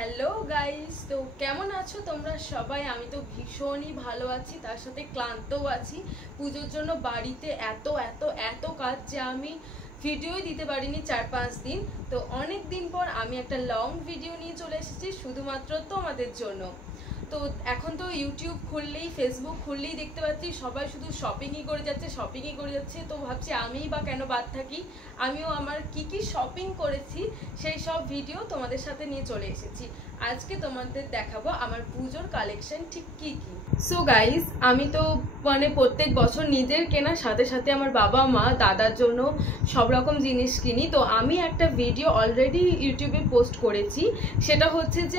Hello guys, তো কেমন আছো তোমরা সবাই? আমি তো ভীষণই ভালো আছি, তার সাথে ক্লান্তও আছি। পুজোর জন্য বাড়িতে এত এত এত কাজ যে আমি ভিডিওই দিতে পারিনি 4-5 দিন। তো অনেক দিন পর আমি একটা লং ভিডিও নিয়ে চলে এসেছি শুধুমাত্র তোমাদের জন্য। তো এখন তো ইউটিউব খুললেই, ফেসবুক খুললেই দেখতে পাচ্ছি সবাই শুধু শপিংই করে যাচ্ছে। তো ভাবছি আমিই বা কেন বাদ থাকি। আমিও আমার কি শপিং করেছি সেই সব ভিডিও তোমাদের সাথে নিয়ে চলে এসেছি। আজকে তোমাদের দেখাবো আমার পুজোর কালেকশন ঠিক কি। সো গাইস, আমি তো প্রত্যেক বছর নিজের কেনার সাথে সাথে আমার বাবা মা দাদার জন্য সব রকম জিনিস কিনি। তো আমি একটা ভিডিও অলরেডি ইউটিউবে পোস্ট করেছি, সেটা হচ্ছে যে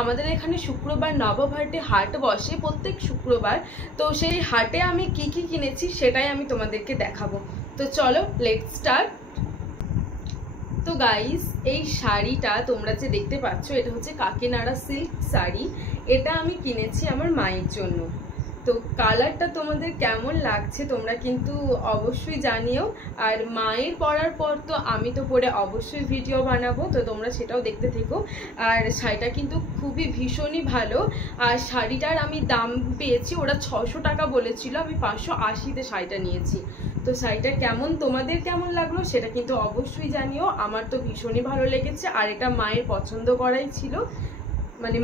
আমাদের এখানে শুক্রবার নবভারটে হাট বসে প্রত্যেক শুক্রবার। তো সেই হাটে আমি কি কিনেছি সেটাই আমি তোমাদেরকে দেখাবো। তো চলো লেটস স্টার্ট। তো গাইস, এই শাড়িটা তোমরা যে দেখতে পাচ্ছ এটা হচ্ছে কাকিনাড়া সিল্ক শাড়ি। এটা আমি কিনেছি আমার মায়ের জন্য। তো কালারটা তোমাদের কেমন লাগছে তোমরা কিন্তু অবশ্যই জানিও। আর মায়ের পরার পর তো আমি তো পরে অবশ্যই ভিডিও বানাবো, তো তোমরা সেটাও দেখতে থেকো। আর শাড়িটা কিন্তু খুবই ভীষণই ভালো। আর শাড়িটার আমি দাম পেয়েছি, ওরা 600 টাকা বলেছিল, আমি 580-তে শাড়িটা নিয়েছি। তো শাড়িটা তোমাদের কেমন লাগলো সেটা কিন্তু অবশ্যই জানিও। আমার তো ভীষণই ভালো লেগেছে। আর এটা মায়ের পছন্দ করাই ছিল,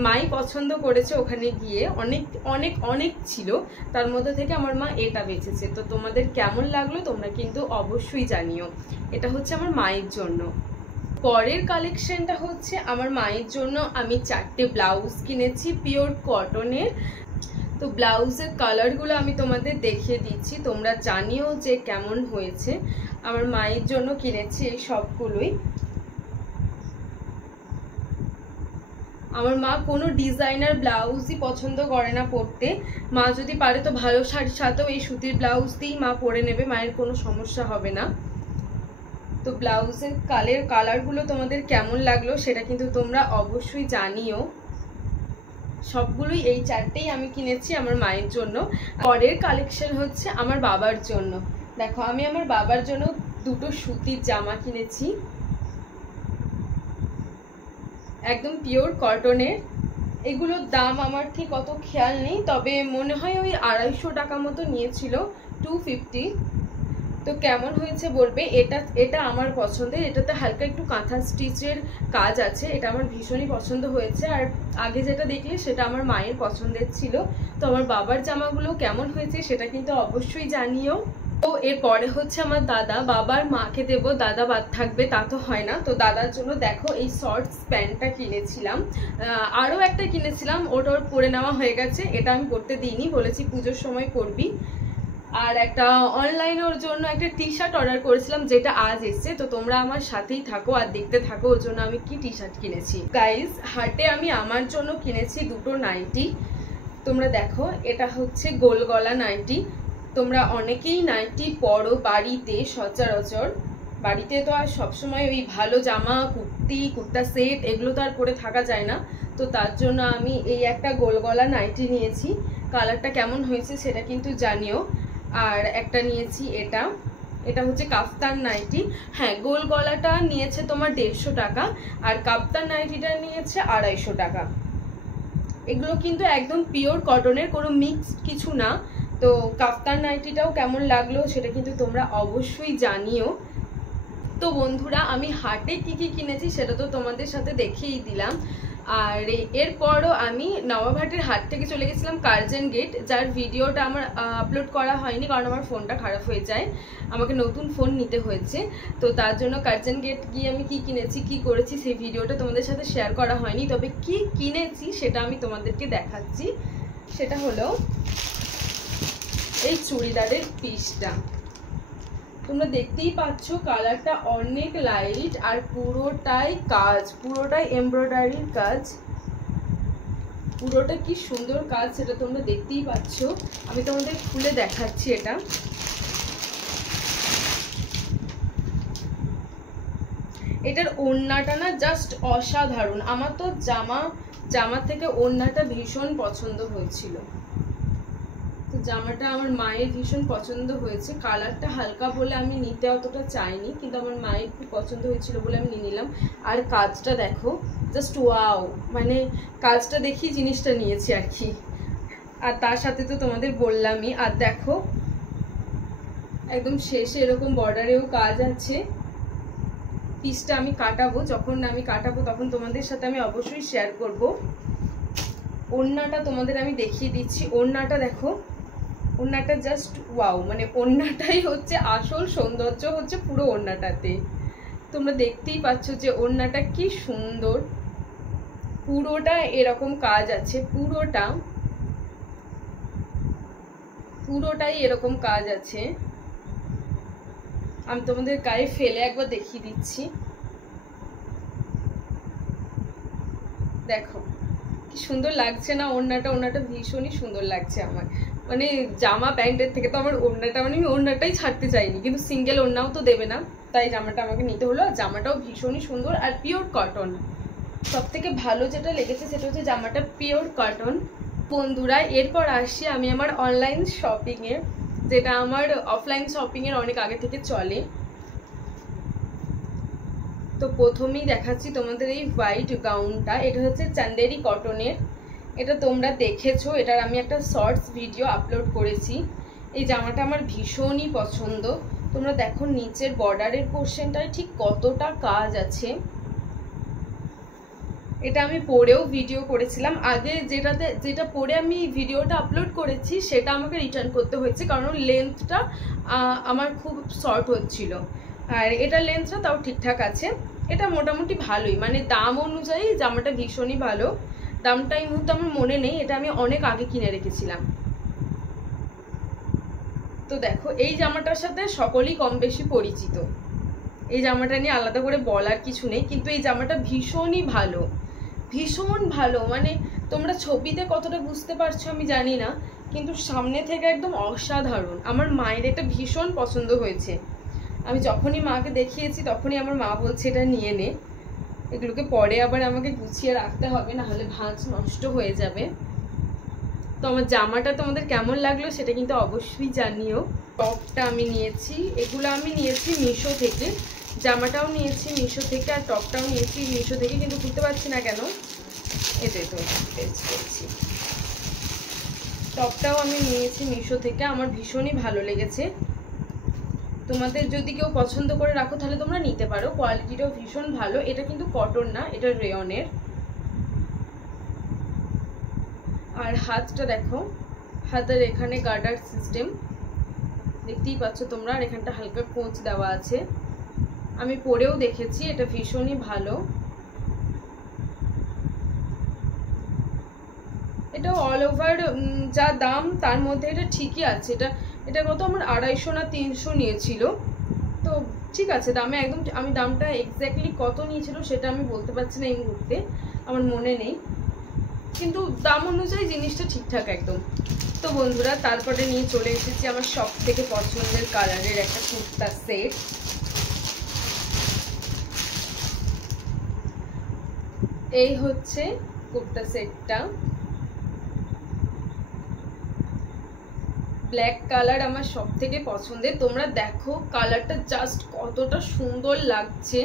মাই পছন্দ করেছে। ওখানে গিয়ে অনেক অনেক অনেক ছিল, তার মধ্যে থেকে আমার মা এটা বেছেছে। তো তোমাদের কেমন লাগলো তোমরা কিন্তু অবশ্যই জানিও। এটা হচ্ছে আমার মায়ের জন্য। পরের কালেকশনটা হচ্ছে আমার মায়ের জন্য আমি 4টে ব্লাউজ কিনেছি পিওর কটনের। তো ব্লাউজের কালারগুলো আমি তোমাদের দেখিয়ে দিচ্ছি, তোমরা জানিও যে কেমন হয়েছে। আমার মায়ের জন্য কিনেছি এই সবগুলোই। আমার মা কোনো ডিজাইনার ব্লাউজই পছন্দ করে না পরতে। মা যদি পারে তো ভালো শাড়ির সাথেও এই সুতির ব্লাউজ দিয়েই মা পরে নেবে, মায়ের কোনো সমস্যা হবে না। তো ব্লাউজের কালারগুলো তোমাদের কেমন লাগলো সেটা কিন্তু তোমরা অবশ্যই জানিও। সবগুলোই এই 4টেই আমি কিনেছি আমার মায়ের জন্য। পরের কালেকশন হচ্ছে আমার বাবার জন্য। দেখো, আমি আমার বাবার জন্য 2টো সুতির জামা কিনেছি, একদম পিওর কটনের। এগুলোর দাম আমার ঠিক অত খেয়াল নেই, তবে মনে হয় ওই 250 টাকা মতো নিয়েছিল, 250। তো কেমন হয়েছে বলবে। এটা আমার পছন্দের। এটাতে হালকা একটু কাঁথা স্টিচের কাজ আছে, এটা আমার ভীষণই পছন্দ হয়েছে। আর আগে যেটা দেখলে সেটা আমার মায়ের পছন্দের ছিল। তো আমার বাবার জামাগুলো কেমন হয়েছে সেটা কিন্তু অবশ্যই জানিও। তো এরপরে হচ্ছে আমার দাদা। বাবার মাকে দেব, দাদা বাদ থাকবে তা তো হয় না। তো দাদার জন্য দেখো এই শর্টস প্যান্টটা কিনেছিলাম। আরও একটা কিনেছিলাম, ওটার পরে নেওয়া হয়ে গেছে, এটা আমি পরতে দিইনি, বলেছি পুজোর সময় পরবি। আর একটা অনলাইনে ওর জন্য একটা টি শার্ট অর্ডার করেছিলাম, যেটা আজ এসছে। তো তোমরা আমার সাথেই থাকো আর দেখতে থাকো ওর জন্য আমি কি টি শার্ট কিনেছি। গাইজ, হাটে আমি আমার জন্য কিনেছি 2টো নাইটি। তোমরা দেখো, এটা হচ্ছে গোল গলা নাইটি। তোমরা অনেকেই নাইটি পরো বাড়িতে সচরাচর। বাড়িতে তো আর সবসময় ওই ভালো জামা, কুর্তা সেট এগুলো তো আর পরে থাকা যায় না। তো তার জন্য আমি এই একটা গোল গলা নাইটি নিয়েছি। কালারটা কেমন হয়েছে সেটা কিন্তু জানিও। আর একটা নিয়েছি এটা হচ্ছে কাফতান নাইটি। হ্যাঁ, গোল গলাটা নিয়েছে তোমার 150 টাকা, আর কাফতান নাইটিটা নিয়েছে 250 টাকা। এগুলো কিন্তু একদম পিওর কটনের, কোনো মিক্সড কিছু না। তো কাফতান নাইটিটাও কেমন লাগলো সেটা কিন্তু তোমরা অবশ্যই জানিও। তো বন্ধুরা, আমি হাটে কি কিনেছি সেটা তো তোমাদের সাথে দেখিয়েই দিলাম। আর এরপরও আমি নবাবহাটের হাট থেকে চলে গেছিলাম কার্জন গেট, যার ভিডিওটা আমার আপলোড করা হয়নি কারণ আমার ফোনটা খারাপ হয়ে যায়, আমাকে নতুন ফোন নিতে হয়েছে। তো তার জন্য কার্জন গেট গিয়ে আমি কি কিনেছি, কি করেছি সেই ভিডিওটা তোমাদের সাথে শেয়ার করা হয়নি। তবে কি কিনেছি সেটা আমি তোমাদেরকে দেখাচ্ছি। সেটা হলো এই চুড়িদারের পিসটা। তোমরা দেখতেই পাচ্ছ কালারটা অনেক লাইট, আর পুরোটাই কাজ, পুরোটাই এমব্রয়ডারির কাজ। পুরোটা কি সুন্দর কাজ সেটা তোমরা দেখতেই পাচ্ছ। আমি তোমাদের খুলে দেখাচ্ছি। এটার ওড়নাটা না জাস্ট অসাধারণ। আমার তো জামা থেকে ওড়নাটা ভীষণ পছন্দ হয়েছিল। তো জামাটা আমার মায়ের ভীষণ পছন্দ হয়েছে। কালারটা হালকা বলে আমি নিতে অতটা চাইনি, কিন্তু আমার মায়ের খুব পছন্দ হয়েছিল বলে আমি নিয়ে নিলাম। আর কাজটা দেখো, জাস্ট ওয়াও, মানে কাজটা দেখি জিনিসটা নিয়েছি আর কি। আর তার সাথে তো তোমাদের বললামই। আর দেখো একদম শেষে এরকম বর্ডারেও কাজ আছে। পিসটা আমি কাটাবো, যখন আমি কাটাবো তখন তোমাদের সাথে আমি অবশ্যই শেয়ার করব। ওড়নাটা তোমাদের আমি দেখিয়ে দিচ্ছি। ওড়নাটা দেখো, ওড়নাটা জাস্ট ওয়াও, মানে ওড়নাটাই হচ্ছে আসল সৌন্দর্য, হচ্ছে পুরো ওড়নাটাতে। তোমরা দেখতেই পাচ্ছ যে ওড়নাটা কি সুন্দর, পুরোটা এরকম কাজ আছে, পুরোটাই এরকম কাজ আছে। আমি তোমাদের গায়ে ফেলে একবার দেখিয়ে দিচ্ছি। দেখো কি সুন্দর লাগছে না ওড়নাটা? ওড়নাটা ভীষণই সুন্দর লাগছে আমার, মানে জামা প্যান্টের থেকে তো আমার ওড়নাটা, মানে আমি ওড়নাটাই ছাড়তে চাইনি, কিন্তু সিঙ্গেল ওড়নাও তো দেবে না, তাই জামাটা আমাকে নিতে হলো। আর জামাটাও ভীষণই সুন্দর আর পিওর কটন। সব থেকে ভালো যেটা লেগেছে সেটা হচ্ছে জামাটা পিওর কটন। বন্ধুরা এরপর আসছি আমি আমার অনলাইন শপিংয়ে, যেটা আমার অফলাইন শপিংয়ের অনেক আগে থেকে চলে। তো প্রথমেই দেখাচ্ছি তোমাদের এই হোয়াইট গাউনটা। এটা হচ্ছে চান্দেরি কটনের। এটা তোমরা দেখেছো, এটার আমি একটা শর্টস ভিডিও আপলোড করেছি। এই জামাটা আমার ভীষণই পছন্দ। তোমরা দেখো নিচের বর্ডারের পোর্শনটায় ঠিক কতটা কাজ আছে। এটা আমি পরেও ভিডিও করেছিলাম আগে, যেটা পরে আমি ভিডিওটা আপলোড করেছি সেটা আমাকে রিটার্ন করতে হয়েছে, কারণ লেন্থটা আমার খুব শর্ট হচ্ছিল। আর এটা লেন্থটা তাও ঠিকঠাক আছে। এটা মোটামুটি ভালোই, মানে দাম অনুযায়ী জামাটা ভীষণই ভালো। দামটা এই মুহূর্তে আমার মনে নেই, এটা আমি অনেক আগে কিনে রেখেছিলাম। তো দেখো এই জামাটার সাথে সকলেই কম বেশি পরিচিত। এই জামাটা নিয়ে আলাদা করে বলার কিছু নেই, কিন্তু এই জামাটা ভীষণই ভালো, ভীষণ ভালো। মানে তোমরা ছবিতে কতটা বুঝতে পারছো আমি জানি না, কিন্তু সামনে থেকে একদম অসাধারণ। আমার মায়ের এটা ভীষণ পছন্দ হয়েছে। আমি যখনই মাকে দেখিয়েছি তখনই আমার মা বলছে এটা নিয়ে নে, এগুলোকে পরে আবার আমাকে গুছিয়ে রাখতে হবে, না হলে ভাঁজ নষ্ট হয়ে যাবে। তো আমার জামাটা তোমাদের কেমন লাগলো সেটা কিন্তু অবশ্যই জানিও। টপটা আমি নিয়েছি, এগুলো আমি নিয়েছি মিশো থেকে, জামাটাও নিয়েছি মিশো থেকে আর টপটাও নিয়েছি মিশো থেকে, কিন্তু বুঝতে পারছি না কেন এতে তো টেস্ট করছি। টপটাও আমি নিয়েছি মিশো থেকে, আমার ভীষণই ভালো লেগেছে। তোমাদের যদি কেউ পছন্দ করে রাখো তাহলে তোমরা নিতে পারো, কোয়ালিটিটাও ভীষণ ভালো। এটা কিন্তু কটন না, এটা রেয়নের। আর হাতটা দেখো, হাতের এখানে গার্ডার সিস্টেম দেখতেই পাচ্ছ তোমরা, আর এখানটা হালকা কোঁচ দেওয়া আছে। আমি পরেও দেখেছি, এটা ভীষণই ভালো। এটা অল ওভার যা দাম তার মধ্যে এটা ঠিকই আছে। এটা কত আমার 250 না 300 নিয়েছিল, তো ঠিক আছে দামে একদম। আমি দামটা এক্স্যাক্টলি কত নিয়েছিল সেটা আমি বলতে পারছি না এই মুহূর্তে, আমার মনে নেই, কিন্তু দাম অনুযায়ী জিনিসটা ঠিকঠাক একদম। তো বন্ধুরা তারপরে নিয়ে চলে এসেছি আমার সব থেকে পছন্দের কালারের একটা কুর্তা সেট। এই হচ্ছে কুর্তা সেটটা, ব্ল্যাক কালার আমার সব থেকে পছন্দের। তোমরা দেখো কালারটা জাস্ট কতটা সুন্দর লাগছে,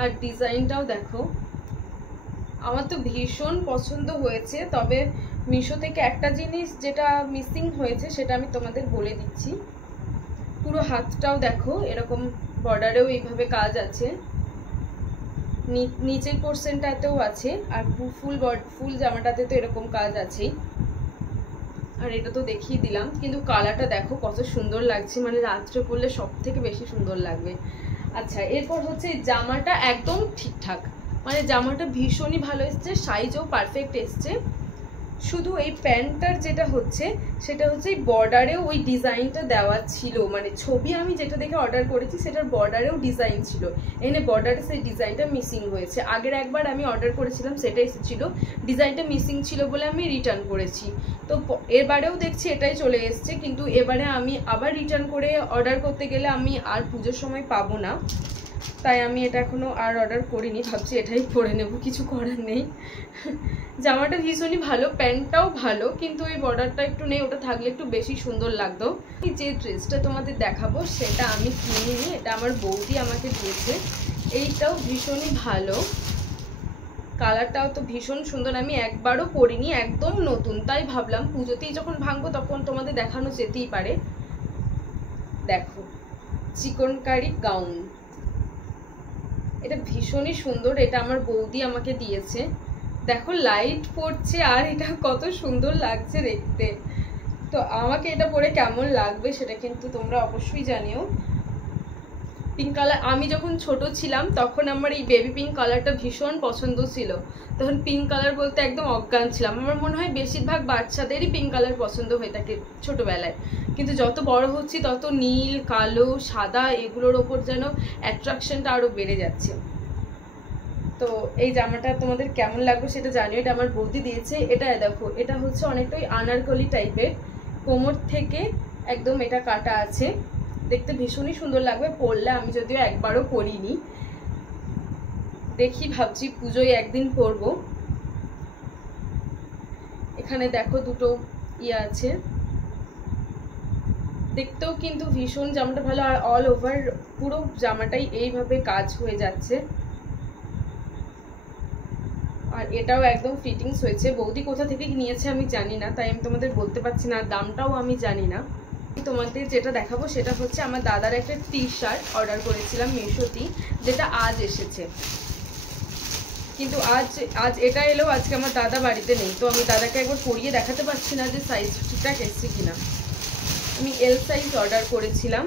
আর ডিজাইনটাও দেখো, আমার তো ভীষণ পছন্দ হয়েছে। তবে মিশো থেকে একটা জিনিস যেটা মিসিং হয়েছে সেটা আমি তোমাদের বলে দিচ্ছি। পুরো হাতটাও দেখো এরকম বর্ডারেও এইভাবে কাজ আছে, নিচের পোর্শনটাতেও আছে, আর ফুল জামাটাতে তো এরকম কাজ আছে। আর এটা তো দেখিয়ে দিলাম, কিন্তু কালারটা দেখো কত সুন্দর লাগছে, মানে রাত্রে পরলে সব থেকে বেশি সুন্দর লাগবে। আচ্ছা এরপর হচ্ছে জামাটা একদম ঠিকঠাক, মানে জামাটা ভীষণই ভালো এসছে, সাইজও পারফেক্ট এসছে। শুধু এই প্যান্টটার যেটা হচ্ছে সেটা হচ্ছে এই বর্ডারেও ওই ডিজাইনটা দেওয়া ছিল, মানে ছবি আমি যেটা দেখে অর্ডার করেছি সেটার বর্ডারেও ডিজাইন ছিল, এখানে বর্ডারে সেই ডিজাইনটা মিসিং হয়েছে। আগের একবার আমি অর্ডার করেছিলাম সেটা এসেছিল, ডিজাইনটা মিসিং ছিল বলে আমি রিটার্ন করেছি। তো এবারেও দেখছি এটাই চলে এসছে, কিন্তু এবারে আমি আবার রিটার্ন করে অর্ডার করতে গেলে আমি আর পুজোর সময় পাবো না, তাই আমি এটা এখনো আর অর্ডার করিনি, ভাবছি এটাই পরে নেব, কিছু করার নেই। জামাটা ভীষণই ভালো, প্যান্টটাও ভালো, কিন্তু ওই বর্ডারটা একটু নেই, ওটা থাকলে একটু বেশি সুন্দর লাগতো। যে ড্রেসটা তোমাদের দেখাবো সেটা আমি কিনিনি, এটা আমার বৌদি আমাকে দিয়েছে। এইটাও ভীষণই ভালো, কালারটাও তো ভীষণ সুন্দর। আমি একবারও পরিনি, একদম নতুন, তাই ভাবলাম পুজোতেই যখন ভাঙবো তখন তোমাদের দেখানো যেতেই পারে। দেখো চিকনকারি গাউন, এটা ভীষণই সুন্দর। এটা আমার বৌদি আমাকে দিয়েছে। দেখো লাইট পড়ছে আর এটা কত সুন্দর লাগছে দেখতে। তো আমাকে এটা পরে কেমন লাগবে সেটা কিন্তু তোমরা অবশ্যই জানিও। পিঙ্ক কালার, আমি যখন ছোট ছিলাম তখন আমার এই বেবি পিঙ্ক কালারটা ভীষণ পছন্দ ছিল। তখন পিঙ্ক কালার বলতে একদম অজ্ঞান ছিলাম। আমার মনে হয় বেশিরভাগ বাচ্চাদেরই পিঙ্ক কালার পছন্দ হয়ে থাকে ছোটবেলায়, কিন্তু যত বড় হচ্ছি তত নীল, কালো, সাদা এগুলোর ওপর যেন অ্যাট্রাকশনটা আরো বেড়ে যাচ্ছে। তো এই জামাটা তোমাদের কেমন লাগবে সেটা জানিও। এটা আমার বৌদি দিয়েছে। এটা দেখো, এটা হচ্ছে অনেকটাই আনারকলি টাইপের, কোমর থেকে একদম এটা কাটা আছে, দেখতে ভীষণই সুন্দর লাগবে পরলে। আমি যদিও একবারও পরিনি, দেখি ভাবছি পুজোয় একদিন পরবো। এখানে দেখো দুটো ইয়ে আছে, দেখতেও কিন্তু ভীষণ জামাটা ভালো। আর অল ওভার পুরো জামাটাই এইভাবে কাজ হয়ে যাচ্ছে। আর এটাও একদম ফিটিংস হয়েছে। বৌদি কোথা থেকে নিয়েছে আমি জানি না, তাই আমি তোমাদের বলতে পারছি না, দামটাও আমি জানি না। তোমাদের যেটা দেখাবো সেটা হচ্ছে আমার দাদার একটা টি শার্ট অর্ডার করেছিলাম মিশোতেই, যেটা আজ এসেছে। কিন্তু আজ এটা এলেও আজকে আমার দাদা বাড়িতে নেই, তো আমি দাদাকে একবার পরিয়ে দেখাতে পারছি না যে সাইজ ঠিকঠাক এসছে কিনা। আমি এল সাইজ অর্ডার করেছিলাম।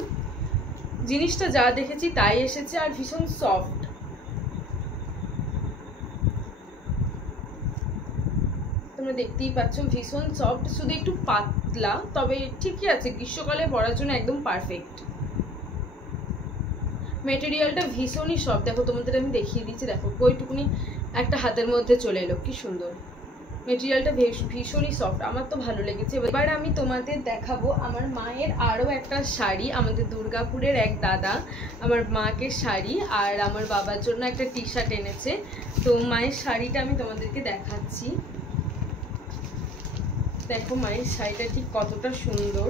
জিনিসটা যা দেখেছি তাই এসেছে, আর ভীষণ সফট। তোমরা দেখতেই পাচ্ছ ভীষণ সফট, শুধু একটু পাতলা, তবে ঠিকই আছে, গ্রীষ্মকালে পরার জন্য একদম পারফেক্ট। মেটেরিয়ালটা ভীষণই সফট। দেখো তোমাদের আমি দেখিয়ে দিচ্ছি, দেখো ওইটুকুনি একটা হাতের মধ্যে চলে এলো, কি সুন্দর। মেটেরিয়ালটা ভীষণই সফট, আমার তো ভালো লেগেছে। এবার আমি তোমাদের দেখাবো আমার মায়ের আরও একটা শাড়ি। আমাদের দুর্গাপুরের এক দাদা আমার মাকে শাড়ি আর আমার বাবার জন্য একটা টি শার্ট এনেছে। তো মায়ের শাড়িটা আমি তোমাদেরকে দেখাচ্ছি। দেখো মায়ের শাড়িটা ঠিক কতটা সুন্দর।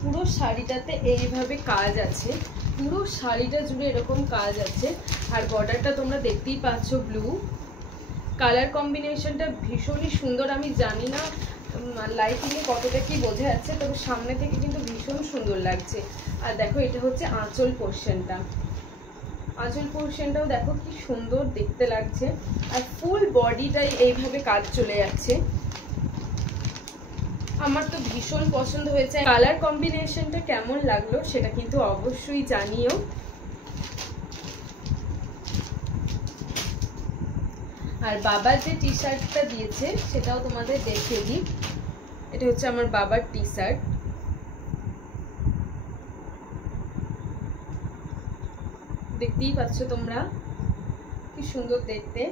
পুরো শাড়িটাতে এইভাবে কাজ আছে, পুরো শাড়িটা জুড়ে এরকম কাজ আছে। আর বর্ডারটা তোমরা দেখতেই পাচ্ছ ব্লু কালার কম্বিনেশনটা ভীষণই সুন্দর। আমি জানি না লাইটিংয়ে কতটা কি বোঝা যাচ্ছে, তবে সামনে থেকে কিন্তু ভীষণ সুন্দর লাগছে। আর দেখো এটা হচ্ছে আঁচল পোর্শনটা, আঁচল পোর্শনটাও দেখো কি সুন্দর দেখতে লাগছে। আর ফুল বডিটাই এইভাবে কাজ চলে যাচ্ছে। আমার তো ভীষণ পছন্দ হয়েছে। কালার কম্বিনেশনটা কেমন লাগলো সেটা কিন্তু অবশ্যই জানিও। আর বাবার যে টি শার্টটা দিয়েছে সেটাও তোমাদের দেখিয়ে দিই। এটা হচ্ছে আমার বাবার টি শার্ট, দেখতেই পাচ্ছ তোমরা কি সুন্দর দেখতে।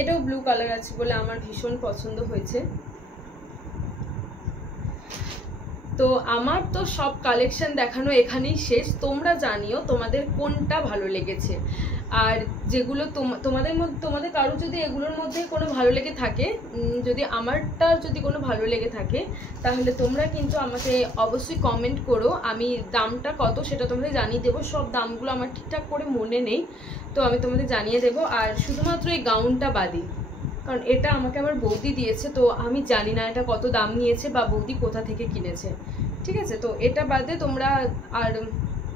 এটাও ব্লু কালার আছে বলে আমার ভীষণ পছন্দ হয়েছে। তো আমার তো সব কালেকশন দেখানো এখানেই শেষ। তোমরা জানিও তোমাদের কোনটা ভালো লেগেছে। আর যেগুলো তোমাদের কারো যদি এগুলোর মধ্যে কোনো ভালো লেগে থাকে, যদি আমারটা যদি কোনো ভালো লেগে থাকে, তাহলে তোমরা কিন্তু আমাকে অবশ্যই কমেন্ট করো। আমি দামটা কত সেটা তোমাদের জানিয়ে দেবো। সব দামগুলো আমার ঠিকঠাক করে মনে নেই, তো আমি তোমাদের জানিয়ে দেবো। আর শুধুমাত্র এই গাউনটা বাদে, কারণ এটা আমাকে আমার বৌদি দিয়েছে, তো আমি জানি না এটা কত দাম নিয়েছে বা বৌদি কোথা থেকে কিনেছে, ঠিক আছে। তো এটা বাদে তোমরা আর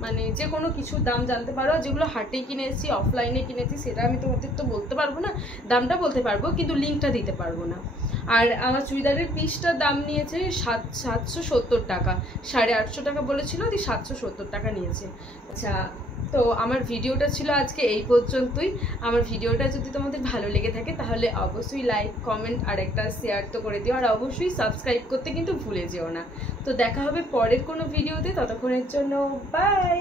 মানে যে কোনো কিছুর দাম জানতে পারো। যেগুলো হাটে কিনেছি, অফলাইনে কিনেছি, সেটা আমি তোমাদের তো বলতে পারবো না। দামটা বলতে পারবো কিন্তু লিঙ্কটা দিতে পারবো না। আর আমার চুড়িদারের পিসটার দাম নিয়েছে 770 টাকা, 850 টাকা বলেছিল, 770 টাকা নিয়েছে। আচ্ছা, তো আমার ভিডিওটা ছিল আজকে এই পর্যন্তই। আমার ভিডিওটা যদি তোমাদের ভালো লেগে থাকে তাহলে অবশ্যই লাইক, কমেন্ট আর একটা শেয়ার তো করে দিও। আর অবশ্যই সাবস্ক্রাইব করতে কিন্তু ভুলে যেও না। তো দেখা হবে পরের কোনো ভিডিওতে, ততক্ষণের জন্য বাই।